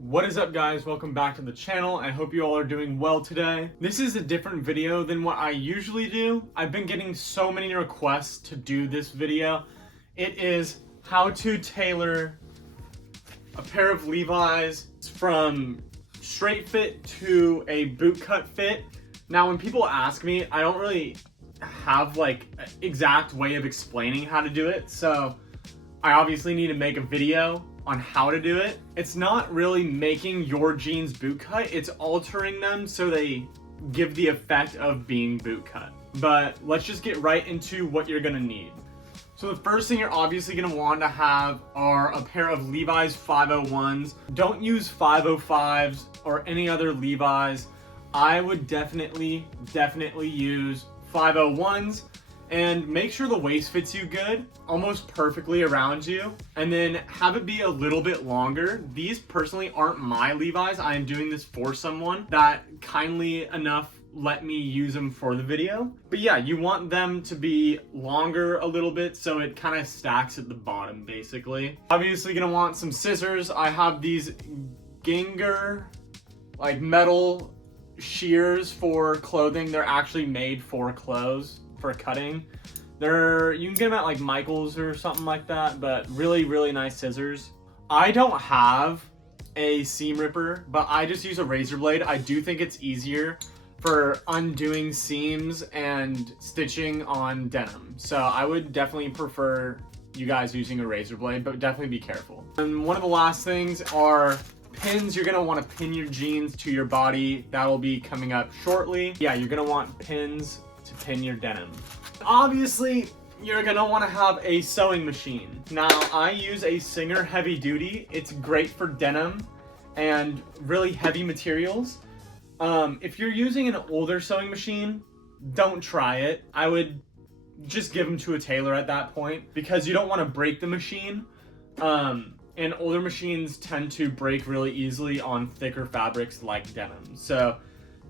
What is up, guys? Welcome back to the channel. I hope you all are doing well today. This is a different video than what I usually do. I've been getting so many requests to do this video. It is how to tailor a pair of Levi's from straight fit to a bootcut fit. Now, when people ask me, I don't really have like an exact way of explaining how to do it. So I obviously need to make a video on how to do it. It's not really making your jeans bootcut, it's altering them so they give the effect of being bootcut. But let's just get right into what you're gonna need. So the first thing you're obviously gonna want to have are a pair of Levi's 501s. Don't use 505s or any other Levi's. I would definitely use 501s. And make sure the waist fits you good, almost perfectly around you, and then have it be a little bit longer. These personally aren't my Levi's. I am doing this for someone that kindly enough let me use them for the video. But yeah, you want them to be longer a little bit so it kind of stacks at the bottom, basically. Obviously gonna want some scissors. I have these Ginger, like metal shears for clothing. They're actually made for clothes. For cutting. You can get them at like Michael's or something like that, but really nice scissors. I don't have a seam ripper, but I just use a razor blade. I do think it's easier for undoing seams and stitching on denim. So I would definitely prefer you guys using a razor blade, but definitely be careful. And one of the last things are pins. You're gonna want to pin your jeans to your body. That'll be coming up shortly. Yeah, you're gonna want pins to pin your denim. Obviously, you're gonna want to have a sewing machine. Now, I use a Singer Heavy Duty. It's great for denim and really heavy materials. If you're using an older sewing machine, don't try it. I would just give them to a tailor at that point because you don't want to break the machine. And older machines tend to break really easily on thicker fabrics like denim. So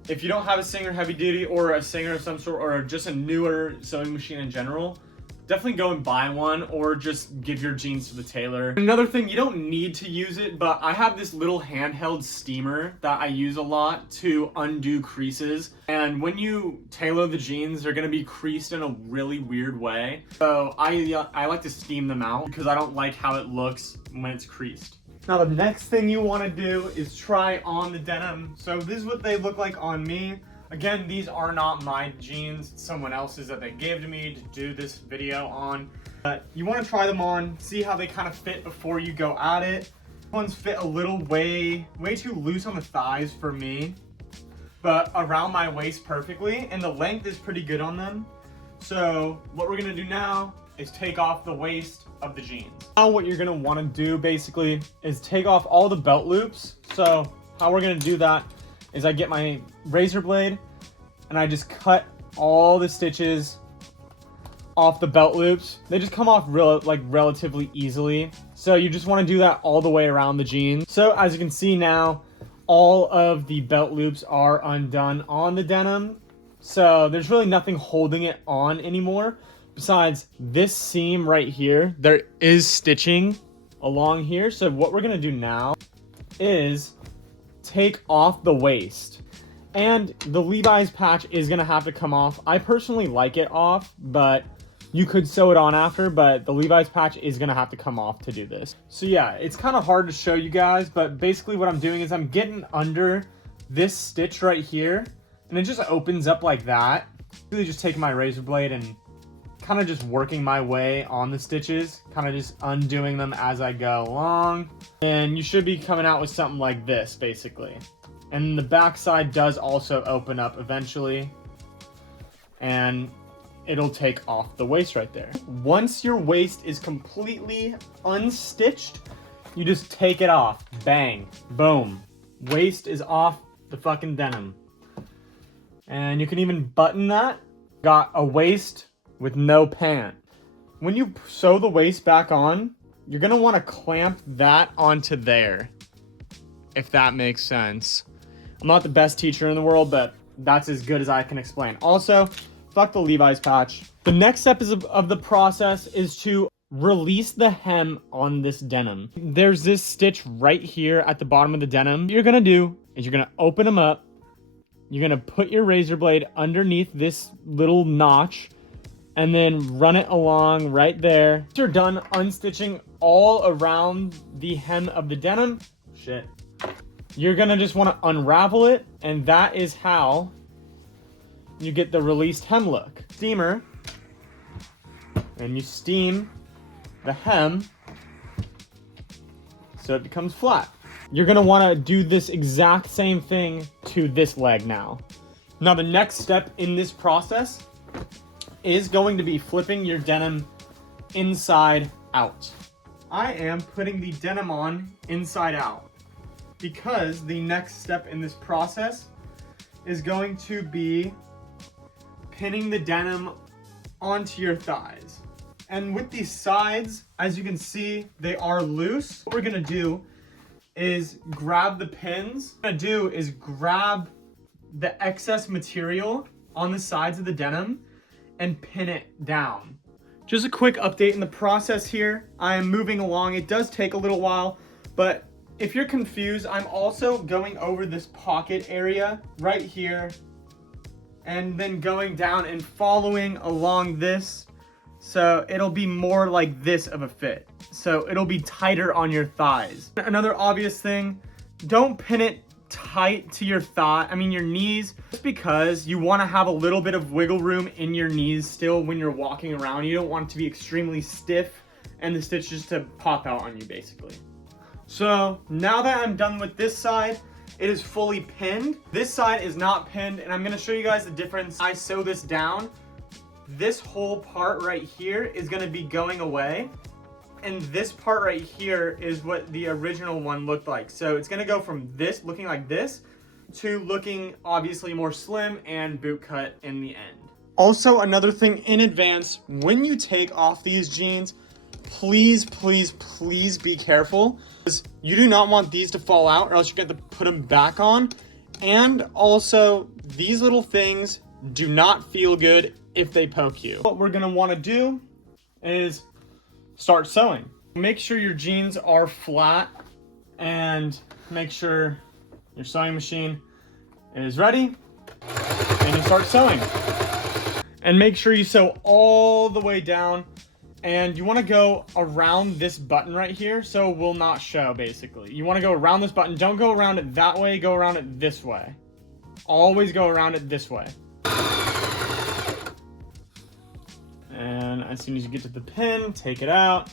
if you don't have a Singer Heavy Duty or a Singer of some sort or just a newer sewing machine in general, definitely go and buy one or just give your jeans to the tailor. Another thing, you don't need to use it, but I have this little handheld steamer that I use a lot to undo creases. And when you tailor the jeans, they're gonna be creased in a really weird way. So I like to steam them out because I don't like how it looks when it's creased. Now the next thing you want to do is try on the denim. So this is what they look like on me. Again, these are not my jeans, it's someone else's that they gave to me to do this video on. But you want to try them on, see how they kind of fit before you go at it. These ones fit a little way too loose on the thighs for me, but around my waist perfectly, and the length is pretty good on them. So what we're gonna do now is take off the waist of the jeans. Now what you're gonna wanna do basically is take off all the belt loops. So how we're gonna do that is I get my razor blade and I just cut all the stitches off the belt loops. They just come off relatively easily. So you just wanna do that all the way around the jeans. So as you can see now, all of the belt loops are undone on the denim. So there's really nothing holding it on anymore. Besides this seam right here, there is stitching along here. So what we're gonna do now is take off the waist. And the Levi's patch is gonna have to come off. I personally like it off, but you could sew it on after, but the Levi's patch is gonna have to come off to do this. So yeah, it's kind of hard to show you guys, but basically what I'm doing is I'm getting under this stitch right here, and it just opens up like that. Really just taking my razor blade and kind of just working my way on the stitches, kind of just undoing them as I go along. And you should be coming out with something like this, basically. And the back side does also open up eventually. And it'll take off the waist right there. Once your waist is completely unstitched, you just take it off. Bang. Boom. Waist is off the fucking denim. And you can even button that. Got a waist with no pant. When you sew the waist back on, you're gonna wanna clamp that onto there, if that makes sense. I'm not the best teacher in the world, but that's as good as I can explain. Also, fuck the Levi's patch. The next step of the process is to release the hem on this denim. There's this stitch right here at the bottom of the denim. What you're gonna do is you're gonna open them up. You're gonna put your razor blade underneath this little notch and then run it along right there. Once you're done unstitching all around the hem of the denim, you're gonna just wanna unravel it, and that is how you get the released hem look. Steamer, and you steam the hem so it becomes flat. You're gonna wanna do this exact same thing to this leg now. Now the next step in this process is going to be flipping your denim inside out. I am putting the denim on inside out because the next step in this process is going to be pinning the denim onto your thighs. And with these sides, as you can see, they are loose. What we're gonna do is grab the pins. What we're gonna do is grab the excess material on the sides of the denim and pin it down. Just a quick update in the process here. I am moving along. It does take a little while, but if you're confused, I'm also going over this pocket area right here and then going down and following along this. So it'll be more like this of a fit. So it'll be tighter on your thighs. Another obvious thing, don't pin it tight to your your knees, just because you want to have a little bit of wiggle room in your knees still when you're walking around. You don't want it to be extremely stiff and the stitches to pop out on you basically. So now that I'm done with this side, it is fully pinned. This side is not pinned, and I'm going to show you guys the difference. I sew this down. This whole part right here is going to be going away, and this part right here is what the original one looked like. So it's going to go from this looking like this to looking obviously more slim and boot cut in the end. Also, another thing in advance, when you take off these jeans, please be careful, because you do not want these to fall out or else you get to put them back on. And also, these little things do not feel good if they poke you. What we're going to want to do is start sewing. Make sure your jeans are flat and make sure your sewing machine is ready, and you start sewing. And make sure you sew all the way down, and you want to go around this button right here so it will not show basically. You want to go around this button. Don't go around it that way, go around it this way. Always go around it this way. And as soon as you get to the pin, take it out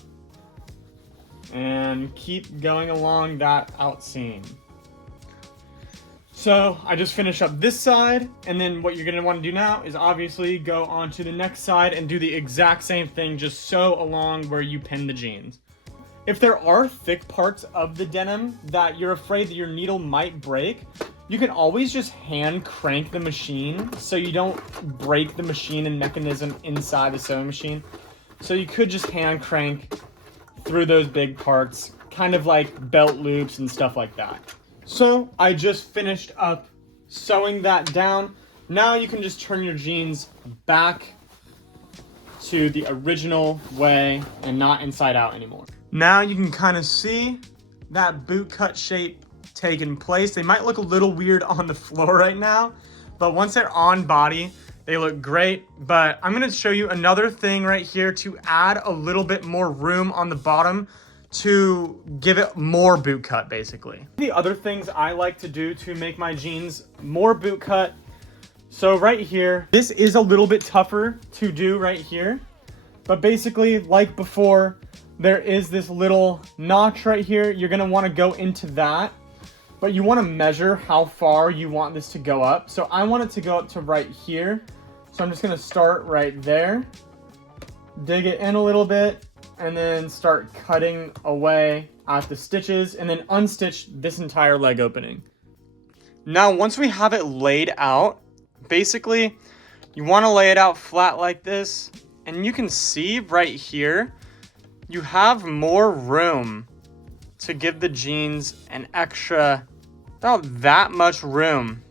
and keep going along that out seam. So I just finished up this side, and then what you're going to want to do now is obviously go on to the next side and do the exact same thing, just sew along where you pin the jeans. If there are thick parts of the denim that you're afraid that your needle might break, you can always just hand crank the machine so you don't break the machine and mechanism inside the sewing machine. So you could just hand crank through those big parts, kind of like belt loops and stuff like that. So I just finished up sewing that down. Now you can just turn your jeans back to the original way and not inside out anymore. Now you can kind of see that boot cut shape taking place. They might look a little weird on the floor right now, but once they're on body, they look great. But I'm gonna show you another thing right here to add a little bit more room on the bottom to give it more boot cut basically. The other things I like to do to make my jeans more boot cut. So right here, this is a little bit tougher to do right here, but basically like before, there is this little notch right here. You're gonna wanna go into that, but you wanna measure how far you want this to go up. So I want it to go up to right here. So I'm just gonna start right there, dig it in a little bit, and then start cutting away at the stitches and then unstitch this entire leg opening. Now, once we have it laid out, basically you wanna lay it out flat like this, and you can see right here, you have more room to give the jeans an extra, about that much room.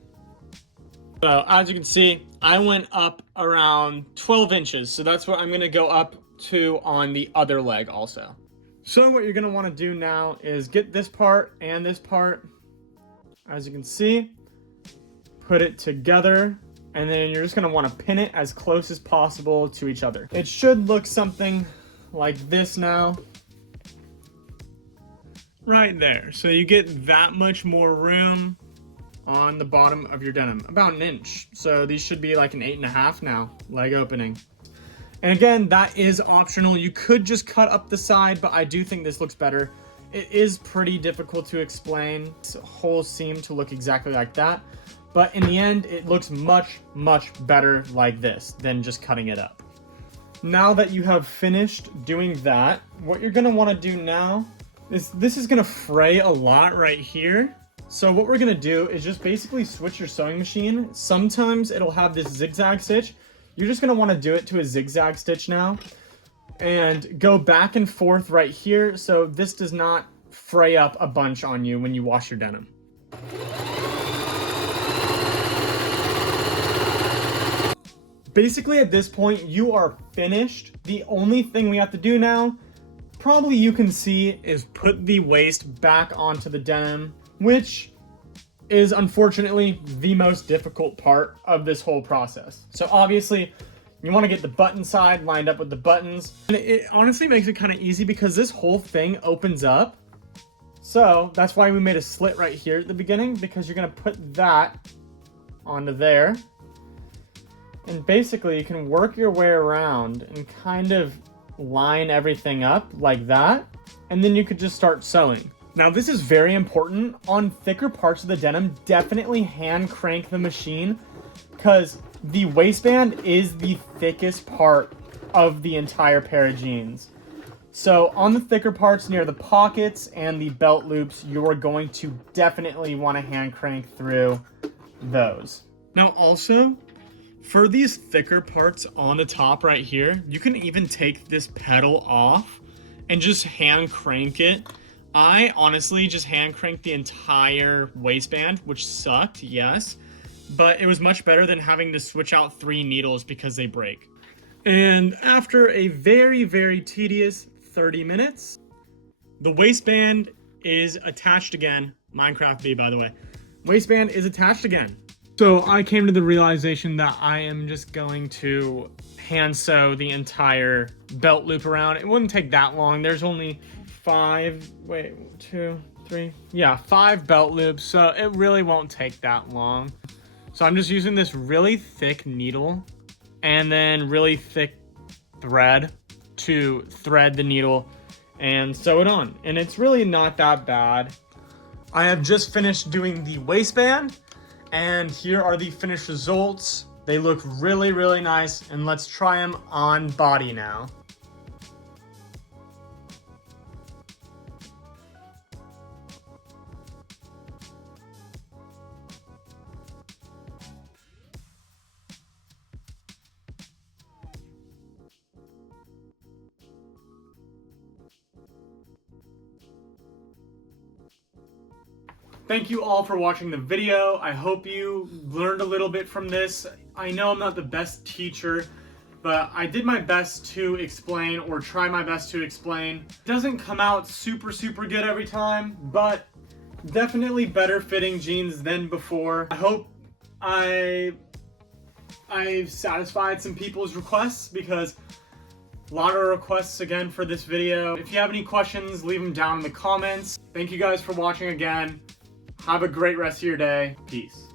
So as you can see, I went up around 12 inches. So that's what I'm gonna go up to on the other leg also. So what you're gonna wanna do now is get this part and this part, as you can see, put it together, and then you're just gonna wanna pin it as close as possible to each other. It should look something like this now. Right there. So you get that much more room on the bottom of your denim, about an inch. So these should be like an 8.5 now, leg opening. And again, that is optional. You could just cut up the side, but I do think this looks better. It is pretty difficult to explain this whole seam to look exactly like that. But in the end, it looks much, much better like this than just cutting it up. Now that you have finished doing that, what you're gonna wanna do now is, this is gonna fray a lot right here. So what we're gonna do is just basically switch your sewing machine. Sometimes it'll have this zigzag stitch. You're just gonna wanna do it to a zigzag stitch now and go back and forth right here so this does not fray up a bunch on you when you wash your denim. Basically at this point, you are finished. The only thing we have to do now, probably you can see, is put the waist back onto the denim, which is unfortunately the most difficult part of this whole process. So obviously you want to get the button side lined up with the buttons. And it honestly makes it kind of easy because this whole thing opens up. So that's why we made a slit right here at the beginning, because you're going to put that onto there. And basically you can work your way around and kind of line everything up like that. And then you could just start sewing. Now this is very important. On thicker parts of the denim, definitely hand crank the machine, because the waistband is the thickest part of the entire pair of jeans. So on the thicker parts near the pockets and the belt loops, you're going to definitely want to hand crank through those. Now also, for these thicker parts on the top right here, you can even take this pedal off and just hand crank it. I honestly just hand cranked the entire waistband, which sucked, yes, but it was much better than having to switch out 3 needles because they break. And after a very, very tedious 30 minutes, the waistband is attached again. Minecraft V, by the way. Waistband is attached again. So I came to the realization that I am just going to hand sew the entire belt loop around. It wouldn't take that long. There's only 5 belt loops, so it really won't take that long. So I'm just using this really thick needle and then really thick thread to thread the needle and sew it on, and it's really not that bad. I have just finished doing the waistband, and here are the finished results. They look really, really nice, and let's try them on body now. Thank you all for watching the video. I hope you learned a little bit from this. I know I'm not the best teacher, but I did my best to explain, or try my best to explain. It doesn't come out super good every time, but definitely better fitting jeans than before. I hope I've satisfied some people's requests, because a lot of requests again for this video. If you have any questions, leave them down in the comments. Thank you guys for watching again. Have a great rest of your day. Peace.